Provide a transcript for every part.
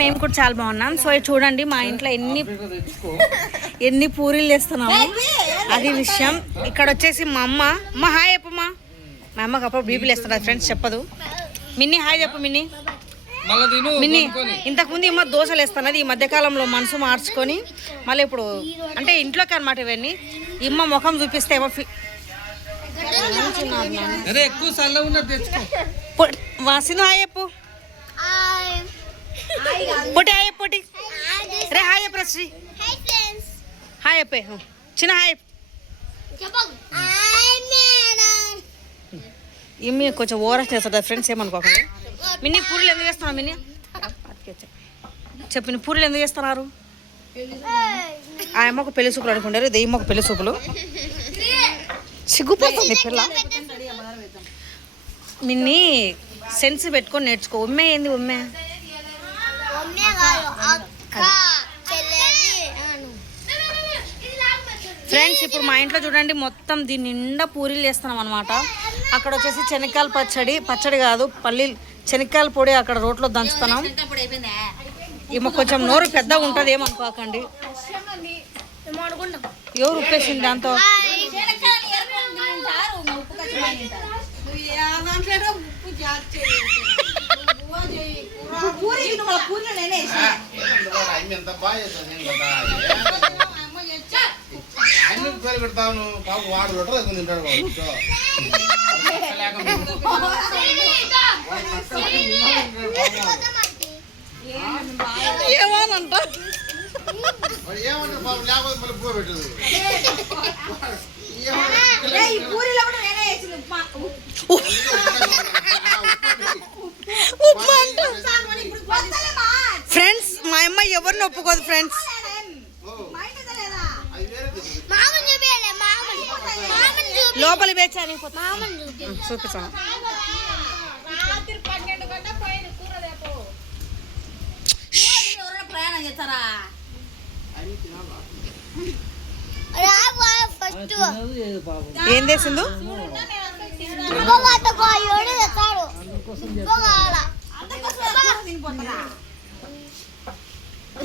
మేము కూడా చాలా బాగున్నాం. సో చూడండి మా ఇంట్లో ఎన్ని పూరీలు చేస్తున్నాము అది విషయం. ఇక్కడ వచ్చేసి మా అమ్మ హాయ్ చెప్పమ్మా. మా అమ్మకి అప్పుడు బీపీలు వేస్తున్నారు ఫ్రెండ్స్, చెప్పదు. మిన్ని హాయ్ చెప్పు. మిన్ని ఇంతకుముందు ఏమో దోశలు వేస్తున్నది, ఈ మధ్యకాలంలో మనసు మార్చుకొని మళ్ళీ ఇప్పుడు అంటే ఇంట్లోకి అనమాట ఇవన్నీ. ఇమ్మ ముఖం చూపిస్తే ఏమో సింధు హాయ్ చెప్పు. పొట్టి హాయ్ పొట్టి రే హాయ్ చెప్పు. శ్రీ హాయ్ చెప్పే చిన్న హాయ్. ఇమ్మి కొంచెం ఓవర్ చేస్తుంది ఫ్రెండ్స్, ఏమనుకోకండి. మిన్ని పూరీలు ఎందుకు చేస్తున్నావు? మిన్ని చెప్పిన పూరీలు ఎందుకు చేస్తున్నారు? ఆ అమ్మకు పెళ్లి సూపులు అనుకుంటారు, ఇది ఇమ్మకు పెళ్లి సూపులు. సిగ్గుపోతుంది పిల్ల. మిన్ని సెన్స్ పెట్టుకొని నేర్చుకో. ఉమ్మే ఏంది ఉమ్మే? ఫ్రెండ్స్ ఇప్పుడు మా ఇంట్లో చూడండి మొత్తం దీని నిండా పూరీలు చేస్తున్నాం అనమాట. అక్కడ వచ్చేసి శనక్కాయల పచ్చడి కాదు పల్లీలు శనక్కాయల పొడి అక్కడ రోట్లో దంచుతున్నాం. ఏమో కొంచెం నోరు పెద్దగా ఉంటుంది ఏమనుకోకండి. ఎవరు ఉప్పేసింది దాంతో? ఏమోనంట ఫ్రెండ్స్ మా అమ్మ ఎవరిని ఒప్పుకోదు ఫ్రెండ్స్. లోపలి వేచాను చూపించాను. ఏం చేసిండు?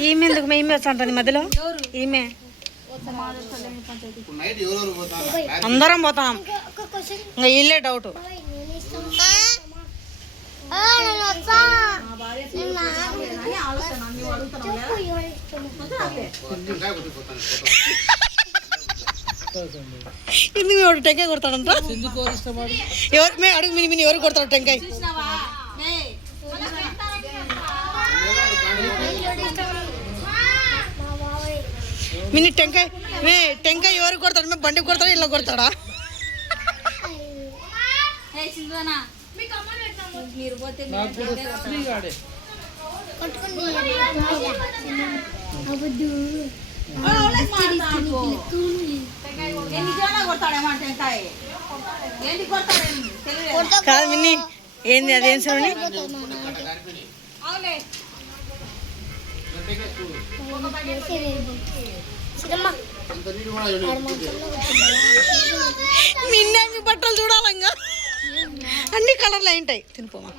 ఈమె ఎందుకు మేమే వచ్చంటుంది మధ్యలో? ఈమె అందరం పోతాం, ఇంకా ఇల్లే డౌట్. ఎందుకు ఎవరు టెంకాయ కొడతాడంట? ఎవరు మేము అడుగు మిని ఎవరు కొడతాడు టెంకాయ? మిని టెంకాయ ఎవరు కొడతాడు? మేము బండి కొడతాడా ఇళ్ళ కొడతాడా? కాదు మిన్ని ఏంది అదేం చూడండి. మిన్నే మీ బట్టలు చూడాలంగా అన్ని కలర్లు అయింటాయి. తినిపోమా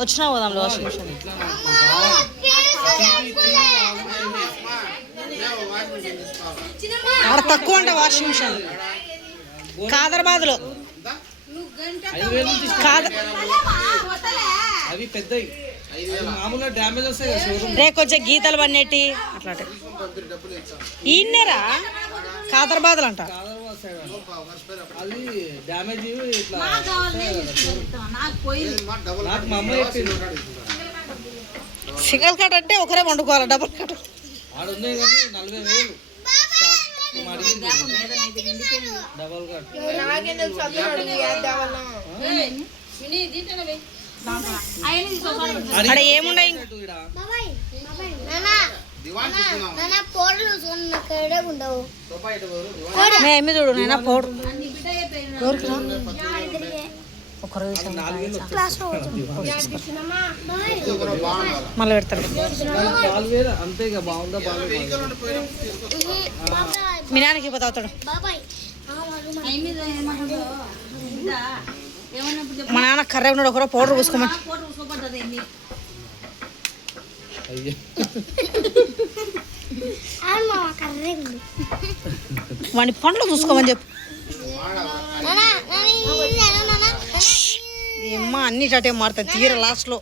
వచ్చినా పోదాం వాషింగ్ మిషన్. అక్కడ తక్కువ అంట వాషింగ్ మిషన్ కాదరాబాద్లో. రే కొంచెం గీతలు పడినట్టు అట్లా ఈయనరా కాదరాబాద్లు అంట. సింగల్ కట్ అంటే ఒకరే వండుకోవాలి, డబుల్ కట్ అక్కడ ఏముండయి. ఏమి చూడు నేను పౌడర్ మళ్ళీ పెడతాడు. మీ నాన్నకి పోతావుతాడు. మా నాన్న కర్ర ఉన్నాడు ఒకరో పౌడర్ పూసుకోమని వాడి పండ్లు చూసుకోమని చెప్పు. ఏమ్మా అన్ని చటే మారుతాయి తీర లాస్ట్లో.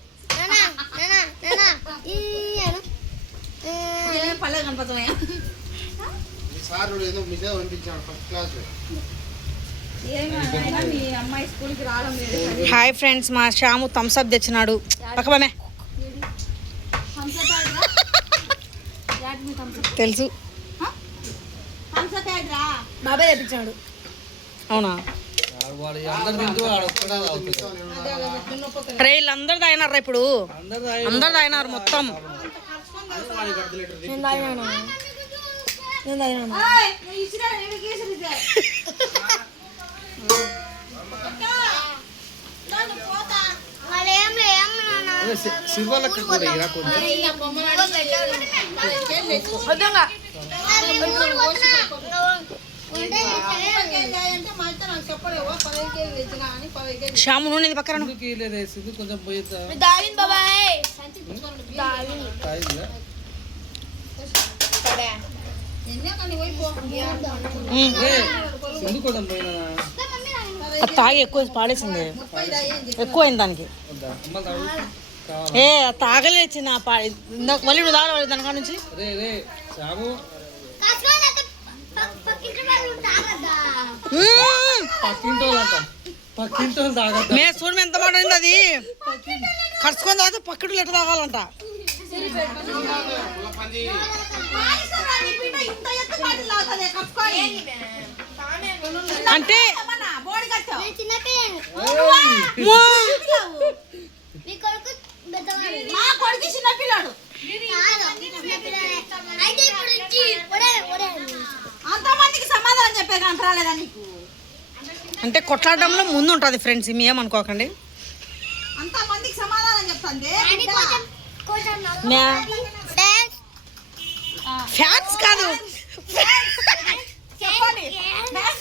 హాయ్ ఫ్రెండ్స్, మా శ్యాము థమ్స్అప్ తెచ్చినాడు. పక్కమే తెలుసు బాబాయ్ తెప్పించాడు. అవునా? ట్రైల్ అందరు తాగినారా ఇప్పుడు? అందరు తాగినారు మొత్తం. శ్యాము నూనె పక్కన అది తాగి ఎక్కువ పాడేసింది, ఎక్కువ అయింది దానికి. ఏ తాగలేచి నా మళ్ళీ నువ్వు తాగలేదు దాని కాడ నుంచి. మే చూడు ఎంత మాట అయింది అది. ఖర్చుకొని తాగితే పక్కడు ఎట్లా తాగాలంట. అంటే అంటే కొట్లాడడంలో ముందు ఉంటుంది ఫ్రెండ్స్, ఏమనుకోకండి. ఫ్యాన్స్ కాదు,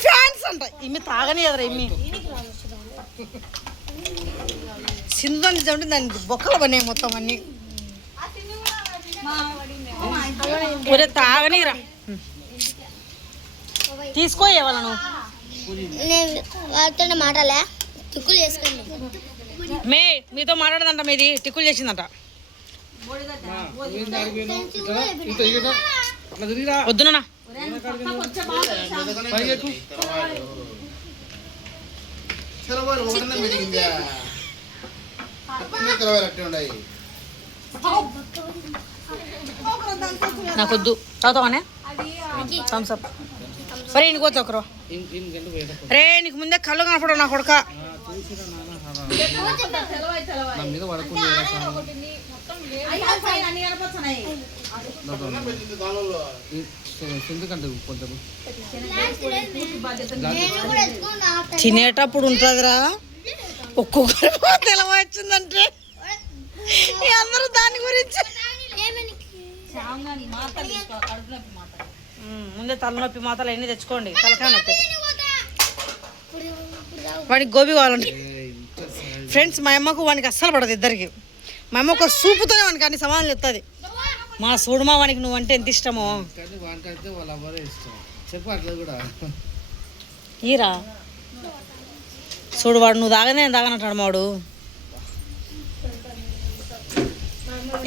ఫ్యాన్స్ అంట. ఇమ్మి తాగని ఎదరా ఇమ్మి సింధు అంటే దాని బొక్కలు పడినాయి మొత్తం అన్ని. ఒరే తాగనిరా, తీసుకో వాళ్ళను. మాటలే టిక్కులు చేసుకోండి. మే మీతో మాట్లాడదంట, మీది టిక్కులు చేసిందంట. వద్దునా నాకొద్దు. తాగుతావానే థమ్స్అప్? సరే నీకు వద్దు ఒకరు. రే నీకు ముందే కళ్ళు కనపడవు నా కొడుక. తినేటప్పుడు ఉంటుందిరా, ఒక్కొక్కరు తెలవచ్చిందంటే అందరూ దాని గురించి. ముందే తలనొప్పి మాత్రలు అన్నీ తెచ్చుకోండి. తలకాయ నొప్పి వాడికి గోబీ కావాలంటే ఫ్రెండ్స్, మా అమ్మకు వానికి అస్సలు పడదు. ఇద్దరికి మా అమ్మ ఒక సూపుతోనే వానికి అన్ని సమాధానం చెప్తుంది. మా చూడమా వానికి నువ్వంటే ఎంత ఇష్టమో. ఈరా చూడు, వాడు నువ్వు తాగనే తాగనంటాడు మాడు.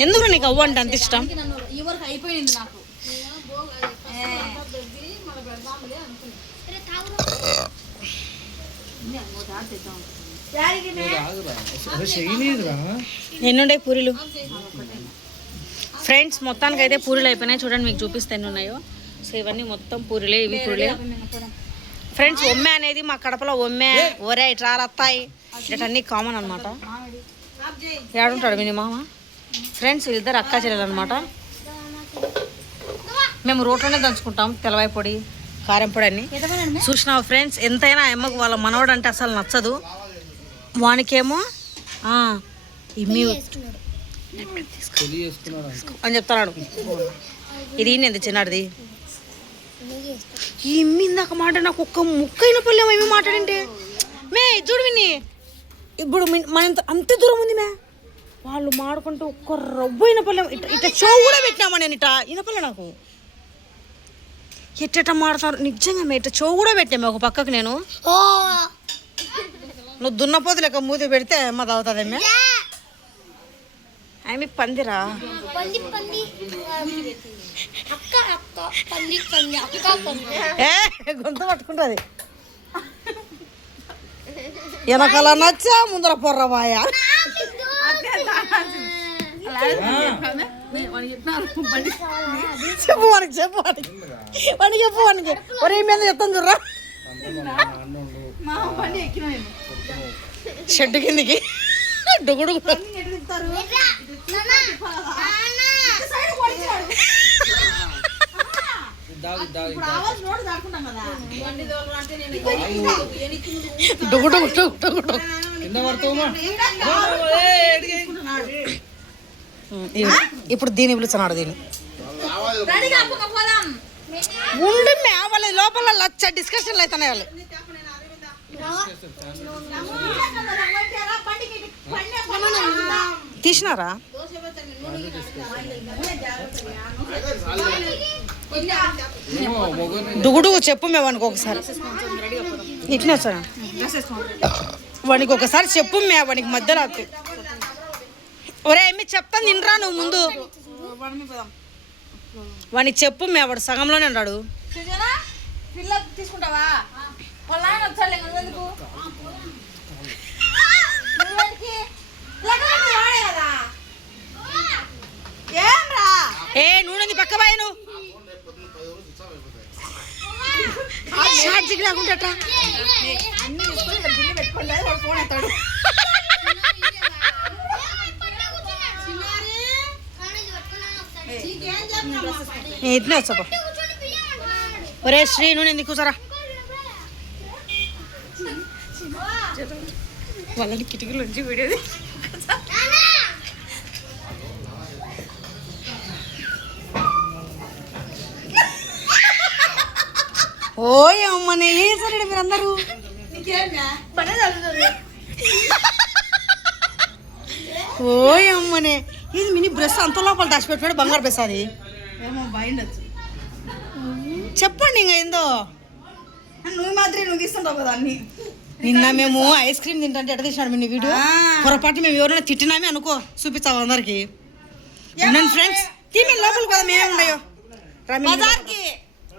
ఎందుకు నీకు అవ్వ అంటే అంత ఇష్టం? ఎన్నుండే పూరీలు ఫ్రెండ్స్? మొత్తానికి అయితే పూరీలు అయిపోయినాయి. చూడండి మీకు చూపిస్తే ఎన్ని ఉన్నాయో. సో ఇవన్నీ మొత్తం పూరీలే, ఇవి పూరీలే ఫ్రెండ్స్. ఒమ్మె అనేది మా కడపలో ఒమ్మె, ఒరే ఇట్లా రత్తాయి, ఇటన్నీ కామన్ అనమాట. ఏడుంటాడు మీ మామ? ఫ్రెండ్స్ వీళ్ళిద్దరు అక్కా చెల్లెలు అనమాట. మేము రోట్లోనే దంచుకుంటాం, తెలవాయి పొడి, కారం పొడి అన్ని. చూసినావు ఫ్రెండ్స్, ఎంతైనా అమ్మకు వాళ్ళ మనవడు అంటే అసలు నచ్చదు. వానికేమో ఇమ్మి అని చెప్తున్నాడు. ఇది ఎంత చిన్నాడిది ఇమ్మి ఇందాక మాట నాకు ఒక్క ముక్కైన పల్లెమో ఏమి మాట్లాడింటే మే చూడు విని ఇప్పుడు మన అంత దూరం ఉంది మే. వాళ్ళు మాడుకుంటూ ఒక్క రవ్వ వినపల్లె. ఇట్లా షో కూడా పెట్టినామా నేను ఇట్లా వినపల్లె నాకు. ఎట్ట మాడతారు నిజంగా మే. ఇట్లా షో కూడా పెట్టాము ఒక పక్కకు నేను. నువ్వు దున్నపోతు లెక్క మూతి పెడితే అమ్మ తాగుతుందేమే. ఆమె పందిరా గొంతు పట్టుకుంటుంది. వెనకాల నచ్చా ముందర పొర్రబాయ. చెప్పు వానికి ఒరే మీద చెప్తాను చూడరా. షెడ్ కిందికి డుగుడు ఇప్పుడు దీన్ని పిలుచున్నాడు. దీన్ని ఉండి వాళ్ళ లోపల లచ్చ డిస్కషన్లు అవుతున్నాయి. వాళ్ళు తీసినారా? డుగుడుగు చెప్పు మే వానికి ఒకసారి. ఇట్లా వచ్చారా వానికి ఒకసారి చెప్పు మే. వానికి మధ్య రాకు. ఒరే ఏమి చెప్తాను నిన్నరా నువ్వు ముందు. వానికి చెప్పు మే. వాడు సగంలోనే అన్నాడు. తీసుకుంటావా? ఏ నూనె పక్క బాయ్. నువ్వు ఛార్జింగ్ లేకుండా ఇట్లే వచ్చా. ఒరే శ్రీ నూనె ఎందుకు కూర్చోరా. వాళ్ళని కిటికీలు నుంచి వీడియోది. ఓయ్ అమ్మనే ఏం సరే మీరు అందరూ. ఓయ్ అమ్మనే ఇది మినీ బ్రష్ అంత లోపల దాచిపెట్టాడు. బంగారు బ్రష్ అది. చెప్పండి ఇంకా ఏందో. నువ్వు మాత్రం నువ్వు తీస్తుంటావు కదా అన్ని. నిన్న మేము ఐస్ క్రీమ్ తింటే ఎట్ట తీసినాడు మీ వీడియో. పొరపాటు మేము ఎవరైనా తిట్టినామే అనుకో చూపించావు అందరికి. ఫ్రెండ్స్ మేము లోపల కదా మేమే ఉన్నాయో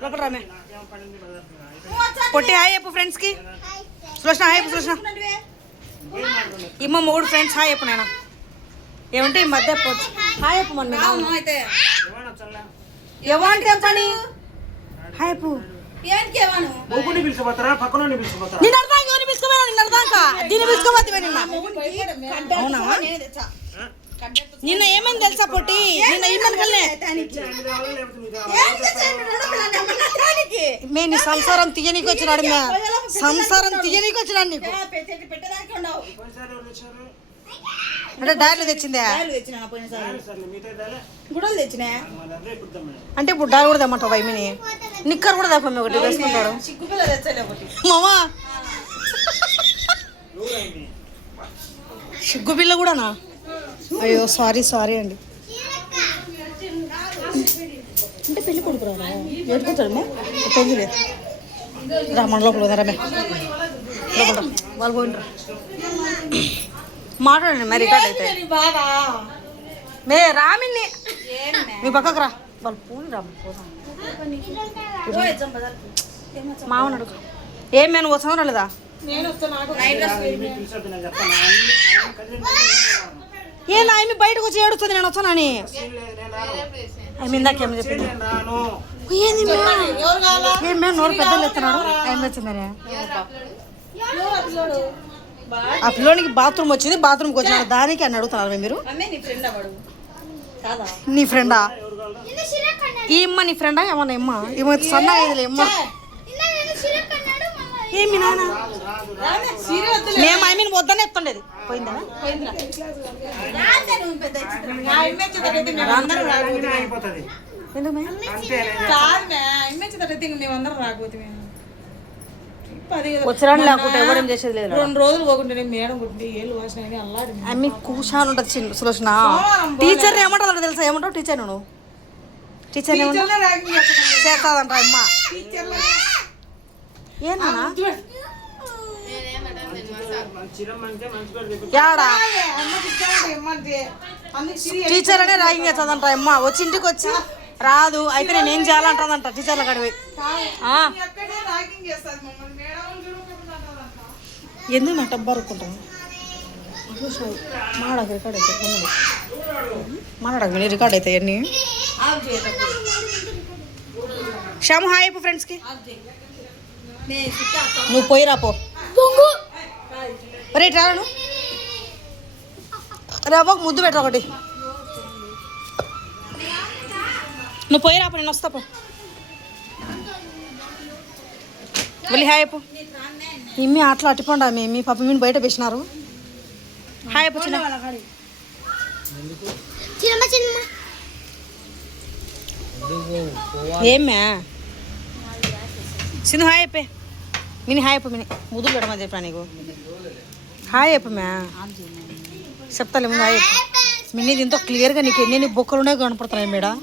లోపల రామే. పొట్టి హాయ్ చెప్పు ఫ్రెండ్స్ కి. సులోచన హాయ్ చెప్పు. సులోచన ఇమ్మ మూడు ఫ్రెండ్స్ హాయ్ చెప్పు. నేను ఏమంటే ఈ మధ్య హాయ్ చెప్పు. మొన్న అయితే ఏమంటే పని హాయ్ చెప్పు. నేను అర్థం ఎవరిని పిలుచుకోపోయినా నిన్న అర్థంకా దీన్ని పిలుచుకోపోతే నిన్న. అవునా నిన్న ఏమైంది తెలుసా పొట్టి? నిన్న ఇన్నకల్నే మే నీ సంసారం తీయనీకి వచ్చినాడు. మే సంసారం తీయనీకి వచ్చినాడు నీకు. అంటే డైర్లు తెచ్చిందే గుడలు తెచ్చినా అంటే ఇప్పుడు డైర్ కూడా తెమ్మంటావు. వైమిని నిక్కర్ కూడా తెప్ప ఒకటి వేసుకుంటాడు సిగ్గుపిల్ల తెచ్చలే ఒకటి. మామా సిగ్గు పిల్ల కూడానా? అయ్యో సారీ సారీ అండి. అంటే పెళ్ళి కొడుకు రా ఏడుకుంటాడు. పెళ్ళిలే రా మన లోపల రమే లోపల వాళ్ళు పోయిండ్రు. మాట్లాడండి మరి రికార్డ్ అయితే. మే రామిని మీ పక్కకు రా. వాళ్ళు పోని రా మామని అడుగు. ఏం మేము వస్తాను లేదా? ఏ ఆమె బయటకు వచ్చి ఏడుస్తుంది నేను వచ్చానని. ఆమె ఇందాకేమో చెప్పింది. ఏంది ఏం మేము నోరు పెద్దలు ఎత్తున్నాడు. ఏం వచ్చిందని ఆ పిల్లోనికి బాత్రూమ్ వచ్చింది. బాత్రూమ్కి వచ్చినాడు దానికి అని అడుగుతున్నారు మీరు. నీ ఫ్రెండా? ఈ అమ్మ నీ ఫ్రెండా? ఏమన్నా అమ్మ ఏమో సన్న అయ్యేదిలే అమ్మ. ఏమి నాన్న మేము ఐ మీన్ వద్దనే ఎత్తుండేది. పోయిందా? వచ్చిరాని లేకుంటే ఎవరేం చేసేది లేదు 2 రోజులు పోకుంటే మేడం కొట్టి ఏళ్ళు వాసిన అని అల్లాడింది. అమ్మి కూర్చాను ఉంటుంది చిన్న సులోచన టీచర్ ఏమంటారు తెలుసా ఏమంటావు టీచర్ నువ్వు టీచర్ చేస్తాదంట అమ్మ ఏనా యాడా టీచర్ అనే ర్యాగింగ్ చేస్తుందంట అమ్మ వచ్చి ఇంటికి వచ్చి రాదు అయితే నేను ఏం చేయాలంటుందంట టీచర్ల కడివి ఎందుకు నా టబ్బా అనుకుంటాను మాడకు రికార్డ్ అయితే మాడకు విని రికార్డ్ అయితే అన్నీ శ్యాము హాయ్ అయిపో ఫ్రెండ్స్కి నువ్వు పోయి రాపో రేట్ రాను రేపు ముద్దు పెట్టు ఒకటి నువ్వు పోయి రాపో నేను వస్తా పో వెళ్ళి హాయ్ అయిపో ఇమ్మి అట్లా అట్టిపోండా మీ పాప మీరు బయట వేసినారు హాయ్ అయిపో చిన్న చిన్నమ్మ చిన్నమ్మ ఏమ్మా సింధు హాయ్ అయిపోయి మిని హాయ్ అయిపో మిని ముద్దులు పెట్టమని చెప్పా నీకు హాయ్ అయిపోమ్మా చెప్తాలే ముందు హాయ్ అయిపో మినీ దీంతో క్లియర్గా నీకు ఎన్ని బొక్కలు ఉన్నాయో కనపడుతున్నాయి మేడం